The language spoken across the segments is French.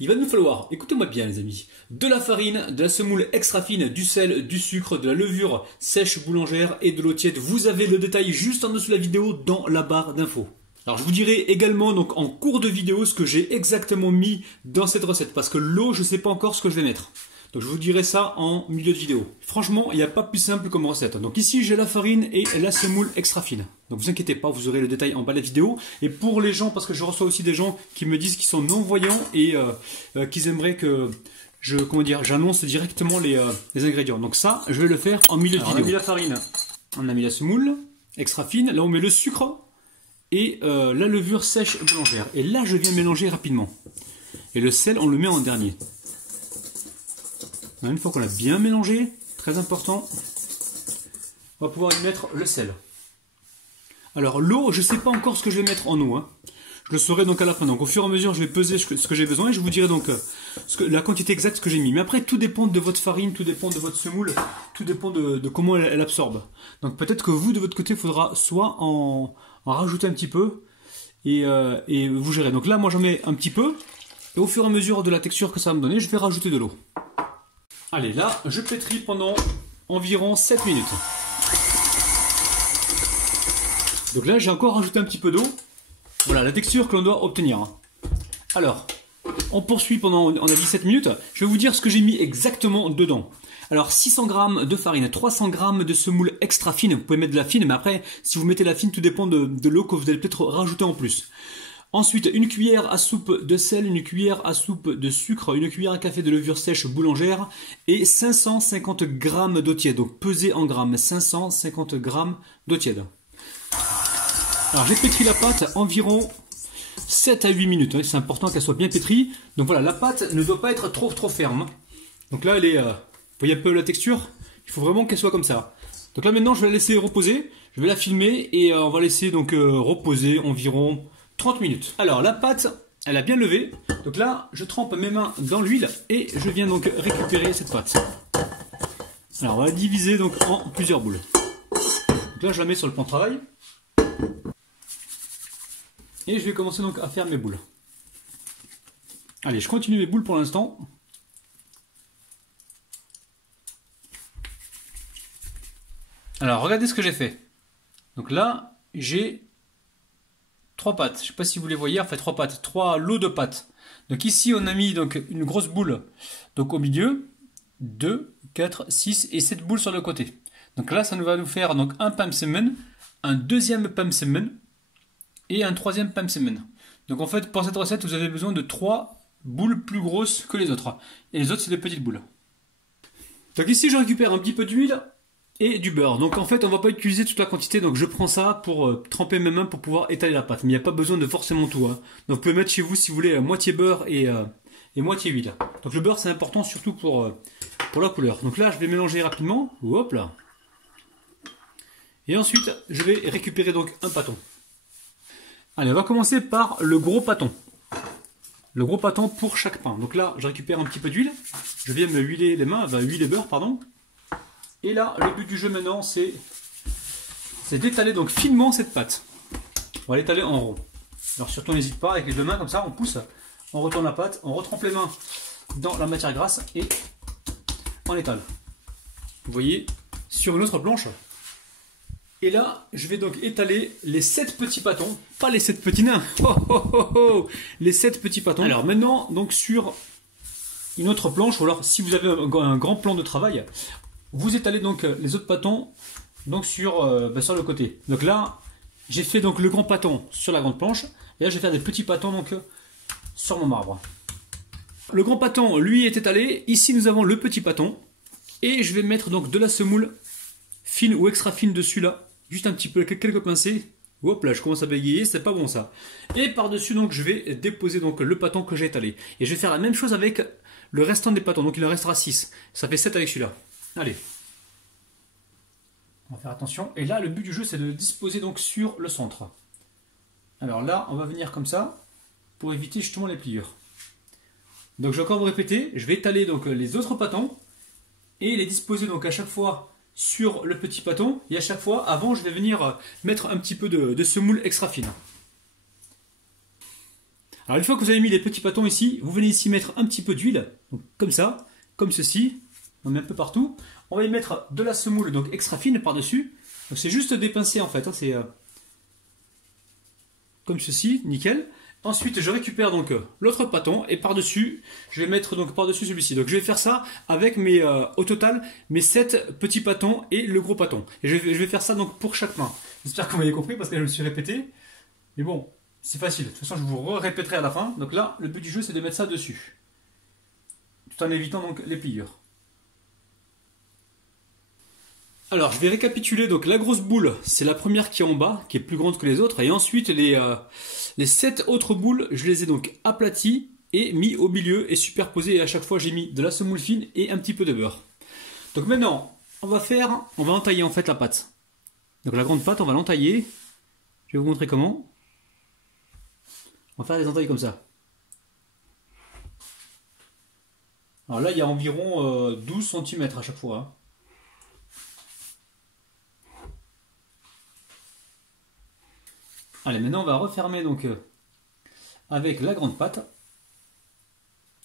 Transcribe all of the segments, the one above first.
Il va nous falloir, écoutez-moi bien les amis, de la farine, de la semoule extra fine, du sel, du sucre, de la levure sèche boulangère et de l'eau tiède. Vous avez le détail juste en dessous de la vidéo dans la barre d'infos. Alors je vous dirai également donc en cours de vidéo ce que j'ai exactement mis dans cette recette parce que l'eau je ne sais pas encore ce que je vais mettre. Donc je vous dirai ça en milieu de vidéo. Franchement, il n'y a pas plus simple comme recette. Donc ici, j'ai la farine et la semoule extra fine. Donc vous inquiétez pas, vous aurez le détail en bas de la vidéo. Et pour les gens, parce que je reçois aussi des gens qui me disent qu'ils sont non-voyants et qu'ils aimeraient que j'annonce directement les ingrédients. Donc ça, je vais le faire en milieu de vidéo. On a mis la farine, on a mis la semoule extra fine. Là, on met le sucre et la levure sèche boulangère. Et là, je viens mélanger rapidement. Et le sel, on le met en dernier. Une fois qu'on a bien mélangé, très important, on va pouvoir y mettre le sel. Alors l'eau, je ne sais pas encore ce que je vais mettre en eau. Je le saurai donc à la fin. Donc au fur et à mesure, je vais peser ce que j'ai besoin et je vous dirai donc la quantité exacte que j'ai mis. Mais après, tout dépend de votre farine, tout dépend de votre semoule, tout dépend de comment elle absorbe. Donc peut-être que vous, de votre côté, il faudra soit en rajouter un petit peu et vous gérez. Donc là, moi j'en mets un petit peu et au fur et à mesure de la texture que ça va me donner, je vais rajouter de l'eau. Allez, là, je pétris pendant environ 7 minutes. Donc là, j'ai encore rajouté un petit peu d'eau. Voilà, la texture que l'on doit obtenir. Alors, on poursuit pendant, on a dit 7 minutes. Je vais vous dire ce que j'ai mis exactement dedans. Alors, 600 g de farine, 300 g de semoule extra fine. Vous pouvez mettre de la fine, mais après, si vous mettez la fine, tout dépend de l'eau que vous allez peut-être rajouter en plus. Ensuite, une cuillère à soupe de sel, une cuillère à soupe de sucre, une cuillère à café de levure sèche boulangère et 550 g d'eau tiède. Donc pesé en grammes, 550 g d'eau tiède. Alors j'ai pétri la pâte environ 7 à 8 minutes. C'est important qu'elle soit bien pétrie. Donc voilà, la pâte ne doit pas être trop ferme. Donc là, elle est, vous voyez un peu la texture? Il faut vraiment qu'elle soit comme ça. Donc là maintenant, je vais la laisser reposer. Je vais la filmer et on va laisser donc reposer environ 30 minutes. Alors la pâte, elle a bien levé. Donc là, je trempe mes mains dans l'huile et je viens donc récupérer cette pâte. Alors on va la diviser donc en plusieurs boules. Donc là, je la mets sur le plan de travail. Et je vais commencer donc à faire mes boules. Allez, je continue mes boules pour l'instant. Alors regardez ce que j'ai fait. Donc là, j'ai 3 pâtes, je ne sais pas si vous les voyez, enfin 3 pâtes, 3 lots de pâtes. Donc ici on a mis donc une grosse boule donc au milieu, 2, 4, 6 et 7 boules sur le côté. Donc là ça va nous faire donc un pamsemen, un deuxième pamsemen et un troisième pamsemen. Donc en fait pour cette recette vous avez besoin de 3 boules plus grosses que les autres. Et les autres c'est des petites boules. Donc ici je récupère un petit peu d'huile et du beurre. Donc en fait on va pas utiliser toute la quantité, donc je prends ça pour tremper mes mains pour pouvoir étaler la pâte. Mais il n'y a pas besoin de forcément tout. Donc vous pouvez mettre chez vous si vous voulez moitié beurre et moitié huile. Donc le beurre c'est important surtout pour la couleur. Donc là je vais mélanger rapidement. Hop là. Et ensuite je vais récupérer donc un pâton. Allez, on va commencer par le gros pâton. Le gros pâton pour chaque pain. Donc là je récupère un petit peu d'huile. Je viens me huiler les mains, huiler beurre pardon. Et là, le but du jeu maintenant, c'est d'étaler donc finement cette pâte. On va l'étaler en rond. Alors surtout, n'hésite pas, avec les deux mains comme ça, on pousse, on retourne la pâte, on retrempe les mains dans la matière grasse et on étale. Vous voyez, sur une autre planche. Et là, je vais donc étaler les 7 petits pâtons, pas les 7 petits nains, les 7 petits pâtons. Alors maintenant, donc sur une autre planche, ou alors si vous avez un grand plan de travail, vous étalez donc les autres pâtons donc sur le côté. Donc là, j'ai fait donc le grand pâton sur la grande planche. Et là, je vais faire des petits pâtons donc sur mon marbre. Le grand pâton, lui, est étalé. Ici, nous avons le petit pâton. Et je vais mettre donc de la semoule fine ou extra fine dessus là. Juste un petit peu, quelques pincées. Hop là, je commence à bégayer, c'est pas bon ça. Et par-dessus, donc, je vais déposer donc le pâton que j'ai étalé. Et je vais faire la même chose avec le restant des pâtons. Donc il en restera 6. Ça fait 7 avec celui-là. Allez, on va faire attention. Et là, le but du jeu, c'est de disposer donc sur le centre. Alors là, on va venir comme ça pour éviter justement les pliures. Donc je vais encore vous répéter, je vais étaler donc les autres pâtons et les disposer donc à chaque fois sur le petit pâton. Et à chaque fois, avant, je vais venir mettre un petit peu de semoule extra fine. Alors une fois que vous avez mis les petits pâtons ici, vous venez ici mettre un petit peu d'huile, donc comme ça, comme ceci, on met un peu partout. On va y mettre de la semoule donc extra fine par-dessus. Donc c'est juste des pincées en fait, hein, c'est comme ceci, nickel. Ensuite je récupère donc l'autre pâton et par-dessus, je vais mettre donc par-dessus celui-ci. Donc je vais faire ça avec mes, au total, mes 7 petits pâtons et le gros pâton. Et je vais faire ça donc pour chaque main. J'espère que vous m'avez compris parce que je me suis répété. Mais bon, c'est facile. De toute façon je vous répéterai à la fin. Donc là, le but du jeu c'est de mettre ça dessus. Tout en évitant donc les pliures. Alors, je vais récapituler. Donc, la grosse boule, c'est la première qui est en bas, qui est plus grande que les autres. Et ensuite, les 7 autres boules, je les ai donc aplaties et mis au milieu et superposées. Et à chaque fois, j'ai mis de la semoule fine et un petit peu de beurre. Donc maintenant, on va entailler en fait la pâte. Donc la grande pâte, on va l'entailler. Je vais vous montrer comment. On va faire des entailles comme ça. Alors là, il y a environ 12 cm à chaque fois. Hein. Allez, maintenant on va refermer donc avec la grande pâte.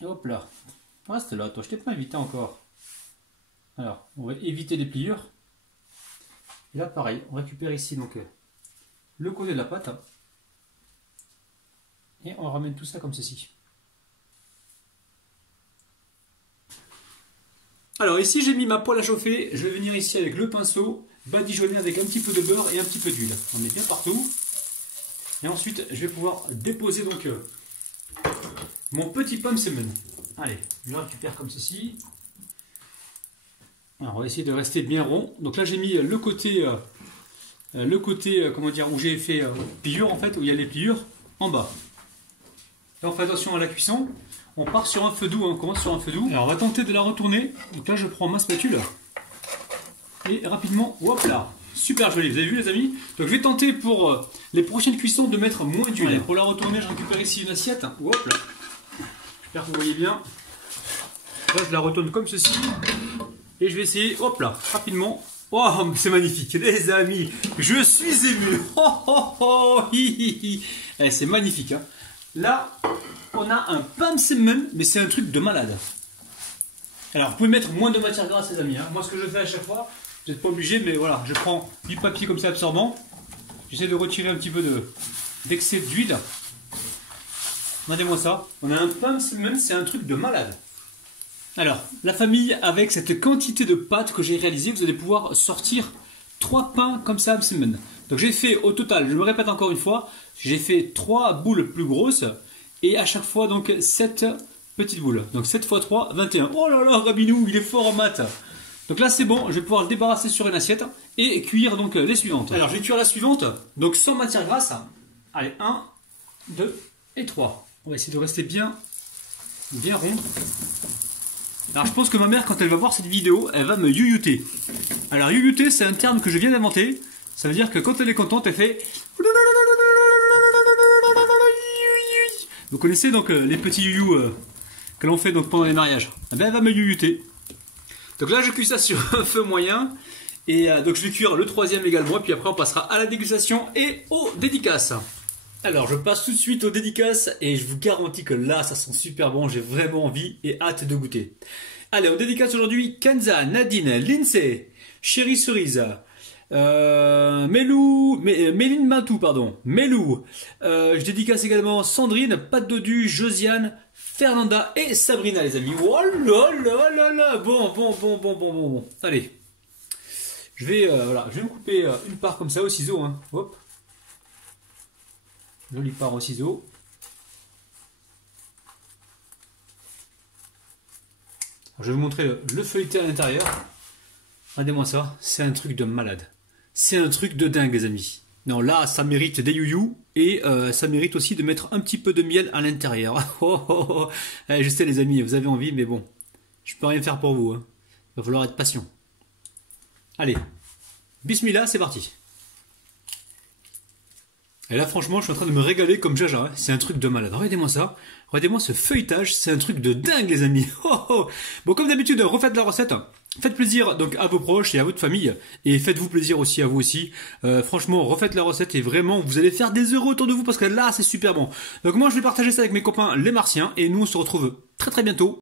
Et hop là. Reste là, toi, je t'ai pas invité encore. Alors, on va éviter les pliures. Et là, pareil, on récupère ici donc le côté de la pâte. Et on ramène tout ça comme ceci. Alors ici, j'ai mis ma poêle à chauffer. Je vais venir ici avec le pinceau, badigeonner avec un petit peu de beurre et un petit peu d'huile. On met bien partout. Et ensuite, je vais pouvoir déposer donc mon petit pomme semen. Allez, je le récupère comme ceci. Alors, on va essayer de rester bien rond. Donc là, j'ai mis le côté comment dire, où j'ai fait pliure en fait, où il y a les pliures, en bas. Là, on fait attention à la cuisson. On part sur un feu doux, hein. On commence sur un feu doux. Alors, on va tenter de la retourner. Donc là, je prends ma spatule. Et rapidement, hop là. Super joli, vous avez vu les amis? Donc je vais tenter pour les prochaines cuissons de mettre moins d'huile. Pour la retourner, je récupère ici une assiette. Hop là. J'espère que vous voyez bien. Là, je la retourne comme ceci. Et je vais essayer, hop là, rapidement. Oh, c'est magnifique, les amis. Je suis ému. Oh, oh, oh, c'est magnifique. Hein. Là, on a un pain semen, mais c'est un truc de malade. Alors, vous pouvez mettre moins de matière grasse, les amis. Hein. Moi, ce que je fais à chaque fois, vous n'êtes pas obligé, mais voilà, je prends du papier comme ça absorbant. J'essaie de retirer un petit peu d'excès d'huile. Regardez-moi ça. On a un pain semen, c'est un truc de malade. Alors, la famille, avec cette quantité de pâte que j'ai réalisée, vous allez pouvoir sortir 3 pains comme ça semen. Donc j'ai fait au total, je me répète encore une fois, j'ai fait 3 boules plus grosses et à chaque fois donc 7 petites boules. Donc 7 x 3, 21. Oh là là, Rabinou, il est fort en maths. Donc là c'est bon, je vais pouvoir le débarrasser sur une assiette et cuire donc les suivantes. Alors je vais cuire la suivante, donc sans matière grasse. Allez, 1, 2 et 3. On va essayer de rester bien rond. Alors je pense que ma mère, quand elle va voir cette vidéo, elle va me youyouter. Alors youyouter, c'est un terme que je viens d'inventer. Ça veut dire que quand elle est contente, elle fait... Vous connaissez donc les petits youyous que l'on fait donc pendant les mariages. Eh bien, elle va me youyouter. Donc là, je cuis ça sur un feu moyen. Et donc je vais cuire le 3e également. Et puis après, on passera à la dégustation et aux dédicaces. Alors, je passe tout de suite aux dédicaces. Et je vous garantis que là, ça sent super bon. J'ai vraiment envie et hâte de goûter. Allez, aux dédicaces aujourd'hui, Kenza, Nadine, Lindsay, Chérie Cerise, Méline Matou, pardon, Melou. Je dédicace également Sandrine, Pat Dodu, Josiane, Fernanda et Sabrina, les amis. Oh là là là là. Bon. Allez. Je vais me couper une part comme ça au ciseau. Hein. Hop. Jolie part au ciseau. Alors, je vais vous montrer le feuilleté à l'intérieur. Regardez-moi ça. C'est un truc de malade. C'est un truc de dingue, les amis. Non, là, ça mérite des youyous et ça mérite aussi de mettre un petit peu de miel à l'intérieur. Allez, je sais, les amis, vous avez envie, mais bon, je peux rien faire pour vous. Hein. Il va falloir être patient. Allez, bismillah, c'est parti. Et là, franchement, je suis en train de me régaler comme Jaja. Hein. C'est un truc de malade. Regardez-moi ça. Regardez-moi ce feuilletage. C'est un truc de dingue, les amis. Oh, oh. Bon, comme d'habitude, refaites la recette. Faites plaisir donc à vos proches et à votre famille. Et faites-vous plaisir aussi à vous aussi. Franchement, refaites la recette et vraiment, vous allez faire des heureux autour de vous parce que là, c'est super bon. Donc moi, je vais partager ça avec mes copains les Martiens. Et nous, on se retrouve très très bientôt.